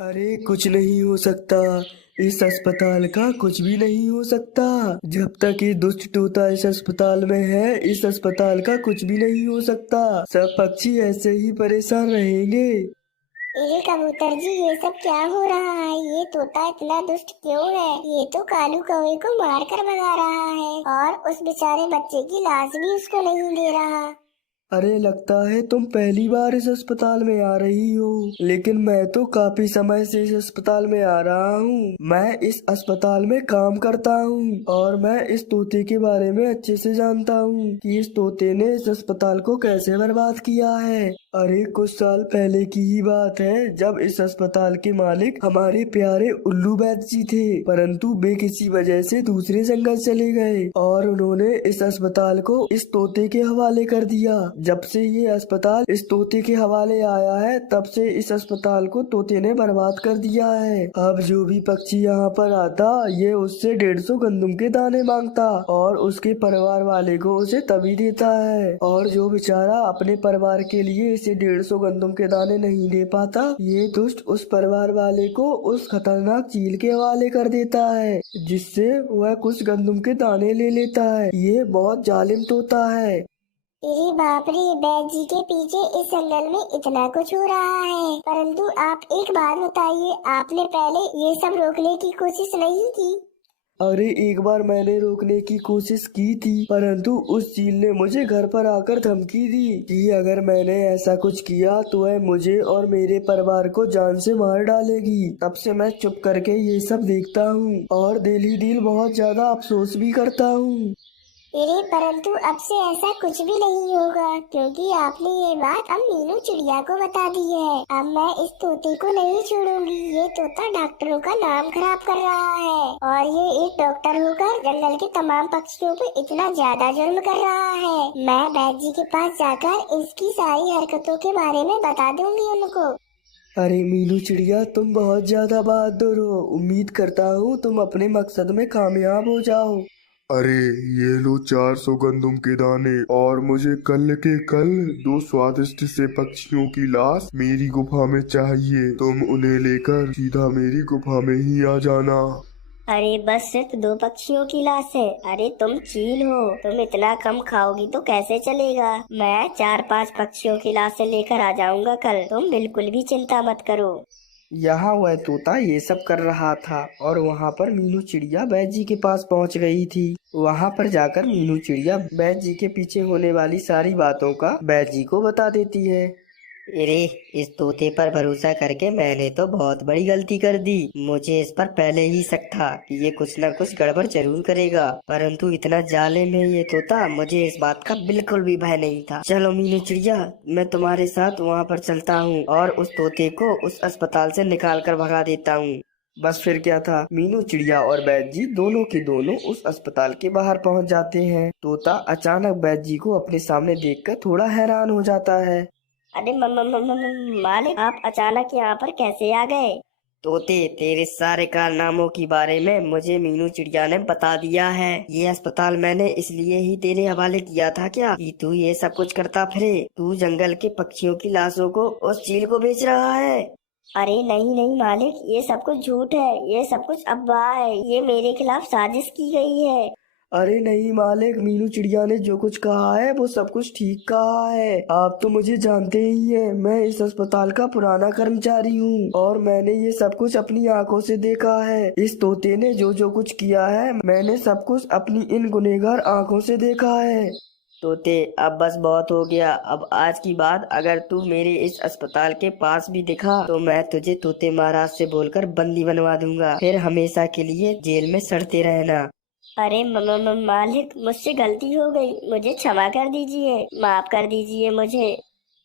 अरे कुछ नहीं हो सकता। इस अस्पताल का कुछ भी नहीं हो सकता। जब तक ये दुष्ट तोता इस अस्पताल में है, इस अस्पताल का कुछ भी नहीं हो सकता। सब पक्षी ऐसे ही परेशान रहेंगे। ये कबूतर जी, ये सब क्या हो रहा है? ये तोता इतना दुष्ट क्यों है? ये तो कालू कौवे को मार कर भगा रहा है और उस बेचारे बच्चे की लाश भी उसको नहीं दे रहा। अरे लगता है तुम पहली बार इस अस्पताल में आ रही हो, लेकिन मैं तो काफी समय से इस अस्पताल में आ रहा हूँ। मैं इस अस्पताल में काम करता हूँ और मैं इस तोते के बारे में अच्छे से जानता हूँ कि इस तोते ने इस अस्पताल को कैसे बर्बाद किया है। अरे कुछ साल पहले की ही बात है, जब इस अस्पताल के मालिक हमारे प्यारे उल्लू बैद जी थे, परंतु वे किसी वजह से दूसरे जंगल चले गए और उन्होंने इस अस्पताल को इस तोते के हवाले कर दिया। जब से ये अस्पताल इस तोते के हवाले आया है, तब से इस अस्पताल को तोते ने बर्बाद कर दिया है। अब जो भी पक्षी यहाँ पर आता, ये उससे 150 गंदुम के दाने मांगता और उसके परिवार वाले को उसे तभी देता है। और जो बेचारा अपने परिवार के लिए इसे 150 गंदुम के दाने नहीं दे पाता, ये दुष्ट उस परिवार वाले को उस खतरनाक चील के हवाले कर देता है, जिससे वह कुछ गंदुम के दाने ले लेता है। ये बहुत जालिम तोता है। अरे बाप रे, बैद जी के पीछे इस जंगल में इतना कुछ हो रहा है। परंतु आप एक बात बताइए, आपने पहले ये सब रोकने की कोशिश नहीं की? अरे एक बार मैंने रोकने की कोशिश की थी, परंतु उस चील ने मुझे घर पर आकर धमकी दी कि अगर मैंने ऐसा कुछ किया तो वह मुझे और मेरे परिवार को जान से मार डालेगी। तब से मैं चुप करके ये सब देखता हूँ और दिल ही दिल बहुत ज्यादा अफसोस भी करता हूँ। अरे परंतु अब से ऐसा कुछ भी नहीं होगा, क्योंकि आपने ये बात अब मीनू चिड़िया को बता दी है। अब मैं इस तोते को नहीं छोड़ूंगी। ये तोता डॉक्टरों का नाम खराब कर रहा है और ये एक डॉक्टर होकर जंगल के तमाम पक्षियों पे इतना ज्यादा जुर्म कर रहा है। मैं बैद जी के पास जाकर इसकी सारी हरकतों के बारे में बता दूंगी उनको। अरे मीनू चिड़िया, तुम बहुत ज्यादा बहादुर हो। उम्मीद करता हूँ तुम अपने मकसद में कामयाब हो जाओ। अरे ये लो 400 गंदुम के दाने और मुझे कल के कल 2 स्वादिष्ट से पक्षियों की लाश मेरी गुफा में चाहिए। तुम उन्हें लेकर सीधा मेरी गुफा में ही आ जाना। अरे बस सिर्फ 2 पक्षियों की लाश है? अरे तुम चील हो, तुम इतना कम खाओगी तो कैसे चलेगा? मैं 4-5 पक्षियों की लाशें लेकर आ जाऊंगा कल, तुम बिल्कुल भी चिंता मत करो। यहाँ वह तोता ये सब कर रहा था और वहाँ पर मीनू चिड़िया बैद जी के पास पहुँच गई थी। वहाँ पर जाकर मीनू चिड़िया बैद जी के पीछे होने वाली सारी बातों का बैद जी को बता देती है। अरे इस तोते पर भरोसा करके मैंने तो बहुत बड़ी गलती कर दी। मुझे इस पर पहले ही शक था कि ये कुछ न कुछ गड़बड़ जरूर करेगा, परंतु इतना जालिम है ये तोता, मुझे इस बात का बिल्कुल भी भय नहीं था। चलो मीनू चिड़िया, मैं तुम्हारे साथ वहाँ पर चलता हूँ और उस तोते को उस अस्पताल से निकाल कर भगा देता हूँ। बस फिर क्या था, मीनू चिड़िया और बैद जी दोनों के दोनों उस अस्पताल के बाहर पहुँच जाते हैं। तोता अचानक बैद जी को अपने सामने देखकर थोड़ा हैरान हो जाता है। अरे मालिक, आप अचानक यहाँ पर कैसे आ गए? तोते, तेरे सारे कारनामों के बारे में मुझे मीनू चिड़िया ने बता दिया है। ये अस्पताल मैंने इसलिए ही तेरे हवाले किया था क्या कि तू ये सब कुछ करता फिरे? तू जंगल के पक्षियों की लाशों को उस चील को बेच रहा है। अरे नहीं नहीं मालिक, ये सब कुछ झूठ है, ये सब कुछ अफवाह है, ये मेरे खिलाफ साजिश की गई है। अरे नहीं मालिक, मीनू चिड़िया ने जो कुछ कहा है वो सब कुछ ठीक कहा है। आप तो मुझे जानते ही हैं, मैं इस अस्पताल का पुराना कर्मचारी हूँ और मैंने ये सब कुछ अपनी आंखों से देखा है। इस तोते ने जो जो कुछ किया है, मैंने सब कुछ अपनी इन गुनहगार आंखों से देखा है। तोते, अब बस बहुत हो गया। अब आज की बात अगर तू मेरे इस अस्पताल के पास भी दिखा तो मैं तुझे तोते महाराज से बोलकर बंदी बनवा दूंगा, फिर हमेशा के लिए जेल में सड़ते रहना। अरे मालिक, मुझसे गलती हो गई, मुझे क्षमा कर दीजिए, माफ कर दीजिए मुझे।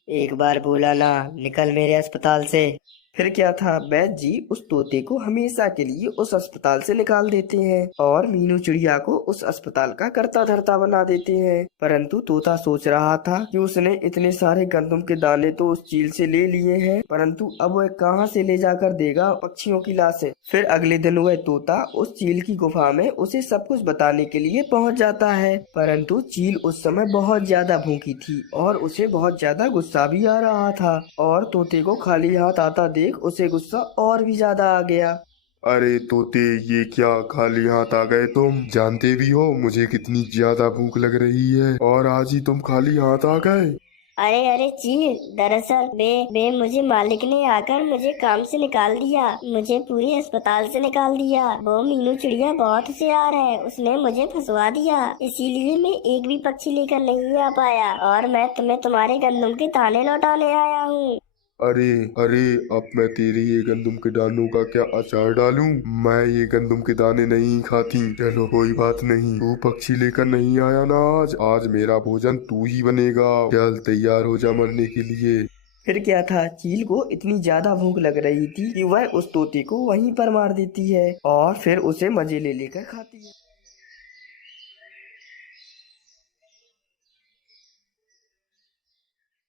एक बार बोला ना, निकल मेरे अस्पताल से। फिर क्या था, बैद जी उस तोते को हमेशा के लिए उस अस्पताल से निकाल देते हैं और मीनू चिड़िया को उस अस्पताल का कर्ता धर्ता बना देते हैं। परंतु तोता सोच रहा था कि उसने इतने सारे गंदुम के दाने तो उस चील से ले लिए हैं, परंतु अब वह कहां से ले जाकर देगा पक्षियों की लाशें। फिर अगले दिन वह तोता उस चील की गुफा में उसे सब कुछ बताने के लिए पहुंच जाता है, परंतु चील उस समय बहुत ज्यादा भूखी थी और उसे बहुत ज्यादा गुस्सा भी आ रहा था और तोते को खाली हाथ आता देख देख उसे गुस्सा और भी ज्यादा आ गया। अरे तोते, ये क्या खाली हाथ आ गए तुम? जानते भी हो मुझे कितनी ज्यादा भूख लग रही है और आज ही तुम खाली हाथ आ गए। अरे अरे चील, दरअसल बे मुझे मालिक ने आकर मुझे काम से निकाल दिया, मुझे पूरे अस्पताल से निकाल दिया। वो मीनू चिड़िया बहुत होशियार है, उसने मुझे फंसवा दिया, इसीलिए मैं एक भी पक्षी लेकर नहीं आ पाया और मैं तुम्हें तुम्हारे गंदम के दाने लौटाने आया हूँ। अरे अरे, अब मैं तेरे ये गंदम के दानों का क्या अचार डालूं? मैं ये गंदम के दाने नहीं खाती। चलो कोई बात नहीं, तू पक्षी लेकर नहीं आया ना आज, आज मेरा भोजन तू ही बनेगा। चल तैयार हो जा मरने के लिए। फिर क्या था, चील को इतनी ज्यादा भूख लग रही थी कि वह उस तोते को वहीं पर मार देती है और फिर उसे मजे ले लेकर खाती है।